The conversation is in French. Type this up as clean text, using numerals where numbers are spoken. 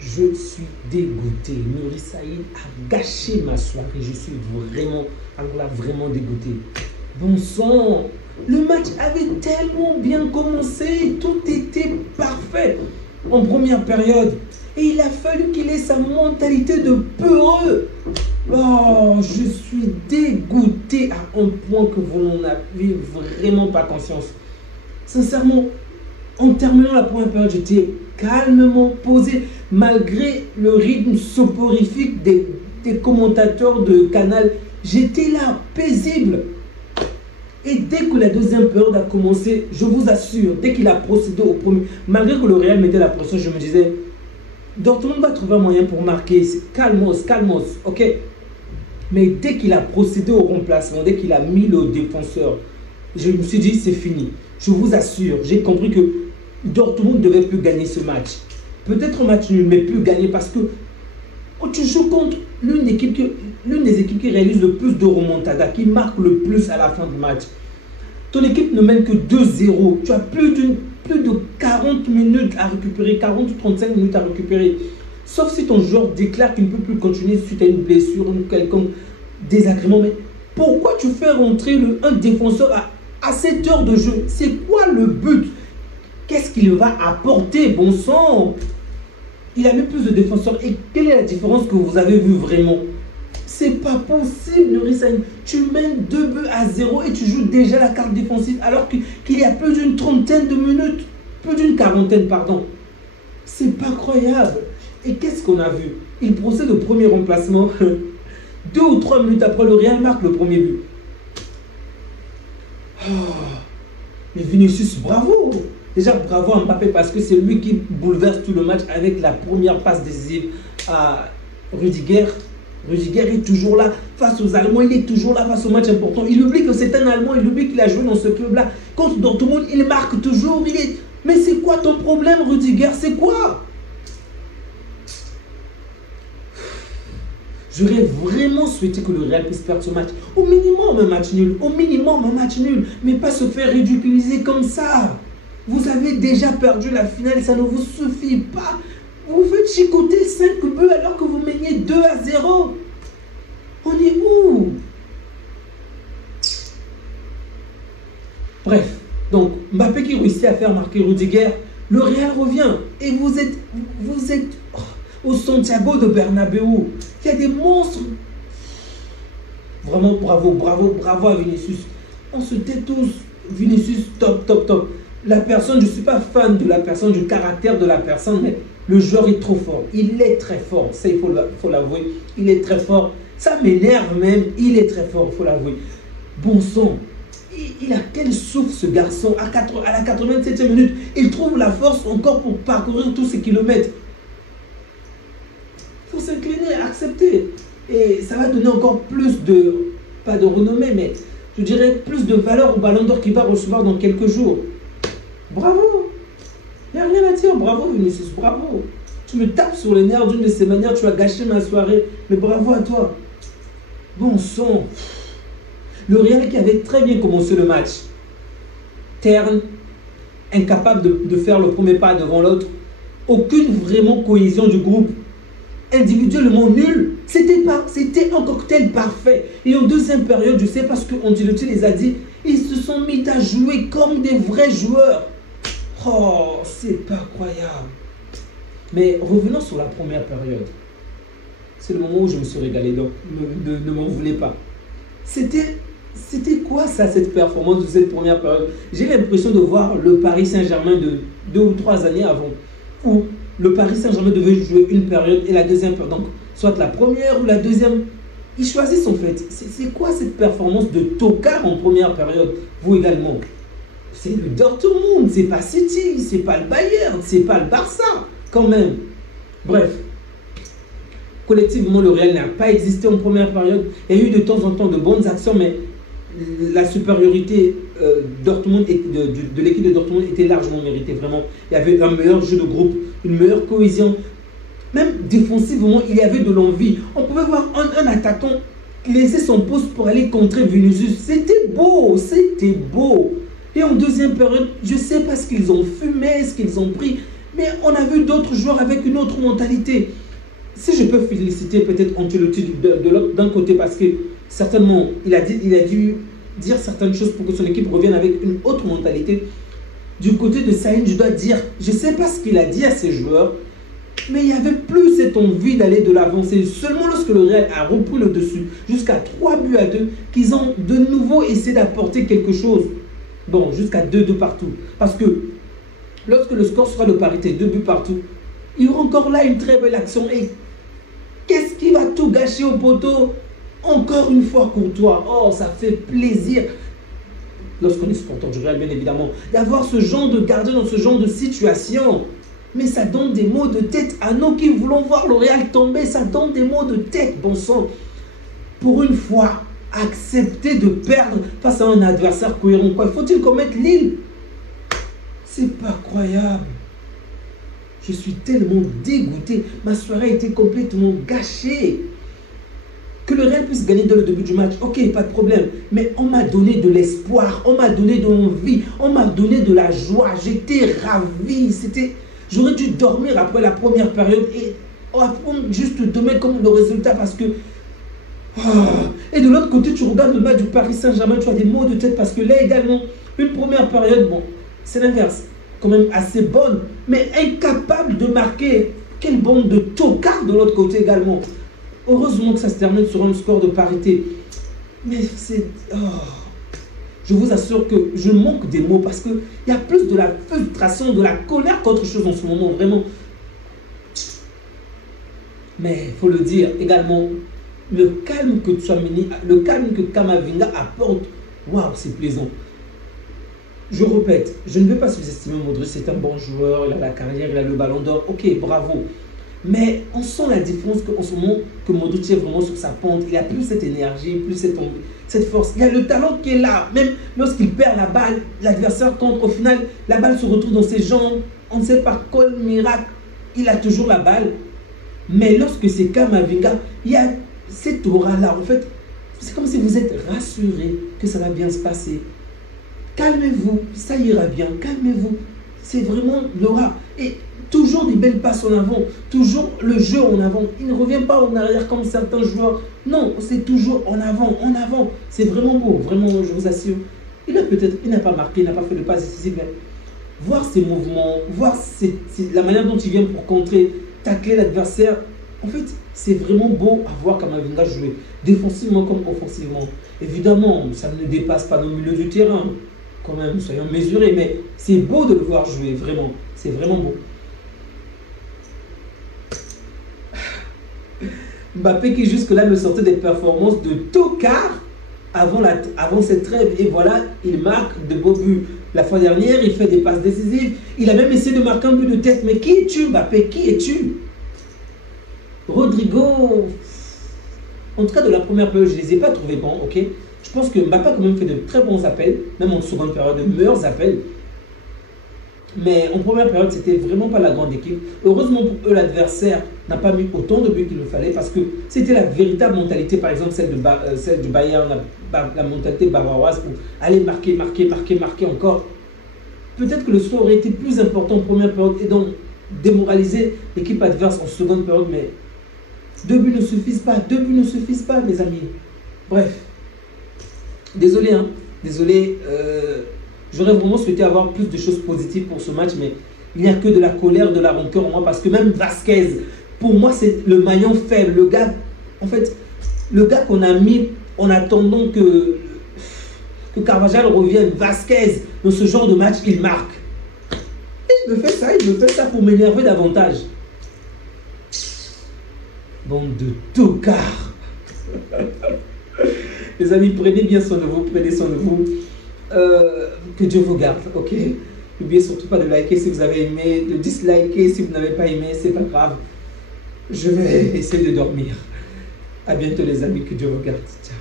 Je suis dégoûté. Nouri Saïd a gâché ma soirée. Je suis vraiment, alors là, vraiment dégoûté. Bon sang, le match avait tellement bien commencé. Tout était parfait en première période. Et il a fallu qu'il ait sa mentalité de peureux. Oh, je suis dégoûté à un point que vous n'en avez vraiment pas conscience. Sincèrement, en terminant la première période, j'étais calmement posé, malgré le rythme soporifique des commentateurs de Canal. J'étais là, paisible. Et dès que la deuxième période a commencé, je vous assure, dès qu'il a procédé au premier, malgré que le Real mettait la pression, je me disais, Dortmund va trouver un moyen pour marquer. Calmos, calmos, ok. Mais dès qu'il a procédé au remplacement, dès qu'il a mis le défenseur, je me suis dit, c'est fini. Je vous assure, j'ai compris que Dortmund ne devait plus gagner ce match. Peut-être un match nul, mais plus gagner parce que tu joues contre l'une des équipes qui réalise le plus de remontada, qui marque le plus à la fin du match. Ton équipe ne mène que 2-0. Tu as plus de 40 minutes à récupérer, 40 ou 35 minutes à récupérer. Sauf si ton joueur déclare qu'il ne peut plus continuer suite à une blessure ou quelconque désagrément. Mais pourquoi tu fais rentrer un défenseur à 7 heures de jeu? C'est quoi le but? Qu'est-ce qu'il va apporter, bon sang? Il a mis plus de défenseurs. Et quelle est la différence que vous avez vue vraiment? C'est pas possible, Nouri Saïd. Tu mènes 2-0 et tu joues déjà la carte défensive alors qu'il y a plus d'une trentaine de minutes. Plus d'une quarantaine, pardon. C'est pas croyable. Et qu'est-ce qu'on a vu? Il procède au premier remplacement. 2 ou 3 minutes après, le Real marque le premier but. Oh. Mais Vinicius, bravo! Déjà, bravo à Mbappé parce que c'est lui qui bouleverse tout le match avec la première passe décisive à Rudiger. Rudiger est toujours là face aux Allemands, il est toujours là face au match important. Il oublie que c'est un Allemand, il oublie qu'il a joué dans ce club-là. Contre Dortmund, il marque toujours. Mais c'est quoi ton problème, Rudiger? C'est quoi? J'aurais vraiment souhaité que le Real puisse perdre ce match. Au minimum un match nul. Au minimum un match nul. Mais pas se faire ridiculiser comme ça. Vous avez déjà perdu la finale, ça ne vous suffit pas. Vous faites chicoter 5 buts alors que vous meniez 2-0. On est où? Bref, donc Mbappé qui réussit à faire marquer Rudiger, le Real revient. Et vous êtes au Santiago de Bernabéu. Il y a des monstres. Vraiment bravo, bravo, bravo à Vinicius. On se tait tous. Vinicius, top, top, top. La personne, je ne suis pas fan de la personne, du caractère de la personne, mais le joueur est trop fort. Il est très fort, ça il faut l'avouer. Il est très fort. Ça m'énerve même, il est très fort, il faut l'avouer. Bon sang, il a quel souffle ce garçon. À la 87e minute, il trouve la force encore pour parcourir tous ces kilomètres. Il faut s'incliner, accepter. Et ça va donner encore plus de, pas de renommée, mais je dirais plus de valeur au Ballon d'Or qu'il va recevoir dans quelques jours. Bravo. Il n'y a rien à dire. Bravo Vinicius, bravo. Tu me tapes sur les nerfs d'une de ces manières, tu as gâché ma soirée. Mais bravo à toi. Bon sang. Le Real qui avait très bien commencé le match. Terne, incapable de faire le premier pas devant l'autre. Aucune vraiment cohésion du groupe. Individuellement nul. C'était un cocktail parfait. Et en deuxième période, je sais parce qu'Ancelotti les a dit, ils se sont mis à jouer comme des vrais joueurs. Oh, c'est pas croyable. Mais revenons sur la première période. C'est le moment où je me suis régalé, donc ne m'en voulez pas. C'était quoi ça, cette performance de cette première période? J'ai l'impression de voir le Paris Saint-Germain de 2 ou 3 années avant, où le Paris Saint-Germain devait jouer une période et la deuxième période. Donc, soit la première ou la deuxième. Ils choisissent en fait. C'est quoi cette performance de tocard en première période? Vous également. C'est le Dortmund, c'est pas City, c'est pas le Bayern, c'est pas le Barça, quand même. Bref. Collectivement, le Real n'a pas existé en première période. Il y a eu de temps en temps de bonnes actions, mais la supériorité de l'équipe de Dortmund était largement méritée. Vraiment, il y avait un meilleur jeu de groupe, une meilleure cohésion. Même défensivement, il y avait de l'envie. On pouvait voir un attaquant laisser son poste pour aller contrer Vinicius. C'était beau, c'était beau. Et en deuxième période, je ne sais pas ce qu'ils ont fumé, ce qu'ils ont pris, Mais on a vu d'autres joueurs avec une autre mentalité. Si je peux féliciter peut-être Ancelotti d'un côté, parce que certainement, il a dû dire certaines choses pour que son équipe revienne avec une autre mentalité. Du côté de Saïd, je dois dire, je ne sais pas ce qu'il a dit à ses joueurs, mais il n'y avait plus cette envie d'aller de l'avant. C'est seulement lorsque le Real a repris le dessus, jusqu'à 3-2, qu'ils ont de nouveau essayé d'apporter quelque chose. Bon, jusqu'à 2-2 partout. Parce que lorsque le score sera de parité, 2 buts partout, il y aura encore là une très belle action. Et qu'est-ce qui va tout gâcher au poteau? Encore une fois, Courtois. Oh, ça fait plaisir. Lorsqu'on est supporter du Real, bien évidemment, d'avoir ce genre de gardien dans ce genre de situation. Mais ça donne des maux de tête à nous qui voulons voir le Real tomber. Ça donne des maux de tête, bon sang. Pour une fois, accepter de perdre face à un adversaire cohérent. Quoi, faut-il qu'on mette Lille? C'est pas croyable. Je suis tellement dégoûté. Ma soirée a été complètement gâchée. Que le Real puisse gagner dès le début du match, ok, pas de problème. Mais on m'a donné de l'espoir, on m'a donné de l'envie, on m'a donné de la joie. J'étais ravi. J'aurais dû dormir après la première période et apprendre juste demain comme le résultat parce que... Et de l'autre côté, tu regardes le match du Paris Saint-Germain, tu as des maux de tête parce que là également, une première période, bon, c'est l'inverse, quand même assez bonne, mais incapable de marquer. Quelle bande de tocards de l'autre côté également. Heureusement que ça se termine sur un score de parité. Mais c'est... Je vous assure que je manque des mots parce qu'il y a plus de la frustration, de la colère qu'autre chose en ce moment, vraiment. Mais il faut le dire également, le calme que Tchouaméni, le calme que Kamavinga apporte, waouh, c'est plaisant. Je répète, je ne veux pas sous-estimer Modric, c'est un bon joueur, il a la carrière, il a le ballon d'or, ok, bravo. Mais on sent la différence qu'en ce moment, que Modric est vraiment sur sa pente. Il a plus cette énergie, plus cette force. Il y a le talent qui est là. Même lorsqu'il perd la balle, l'adversaire contre. Au final, la balle se retrouve dans ses jambes. On ne sait par quel miracle, il a toujours la balle. Mais lorsque c'est Kamavinga, il y a cette aura-là. En fait, c'est comme si vous êtes rassuré que ça va bien se passer. Calmez-vous, ça ira bien. Calmez-vous. C'est vraiment l'aura. Et toujours des belles passes en avant, toujours le jeu en avant. Il ne revient pas en arrière comme certains joueurs. Non, c'est toujours en avant, en avant. C'est vraiment beau, vraiment, je vous assure. Il n'a pas marqué, il n'a pas fait le pas décisif, mais voir ses mouvements, voir la manière dont il vient pour contrer, tacler l'adversaire. En fait, c'est vraiment beau à voir Kamavinga jouer, défensivement comme offensivement. Évidemment, ça ne dépasse pas nos milieux du terrain. Quand même, soyons mesurés, mais c'est beau de le voir jouer, vraiment. C'est vraiment beau. Mbappé qui jusque-là me sortait des performances de tocard avant cette trêve. Et voilà, il marque de beaux buts. La fois dernière, il fait des passes décisives. Il a même essayé de marquer un but de tête. Mais qui es-tu, Mbappé? Qui es-tu? Rodrigo, en tout cas de la première période, je ne les ai pas trouvés bons, ok? Je pense que Mbappé a quand même fait de très bons appels, même en seconde période, de meilleurs appels. Mais en première période, c'était vraiment pas la grande équipe. Heureusement pour eux, l'adversaire n'a pas mis autant de buts qu'il le fallait parce que c'était la véritable mentalité, par exemple celle du Bayern, la mentalité bavaroise pour aller marquer encore. Peut-être que le score aurait été plus important en première période et donc démoraliser l'équipe adverse en seconde période, mais 2 buts ne suffisent pas, mes amis. Bref, désolé, hein, désolé. J'aurais vraiment souhaité avoir plus de choses positives pour ce match, mais il n'y a que de la colère, de la rancœur en moi, parce que même Vasquez, pour moi, c'est le maillon faible. Le gars, en fait, le gars qu'on a mis en attendant que Carvajal revienne, Vasquez, dans ce genre de match, il marque. Et il me fait ça pour m'énerver davantage. Bande de tocards. Les amis, prenez bien soin de vous, prenez soin de vous. Que Dieu vous garde, ok? N'oubliez surtout pas de liker si vous avez aimé, de disliker si vous n'avez pas aimé, c'est pas grave. Je vais essayer de dormir. À bientôt les amis, que Dieu vous garde. Ciao.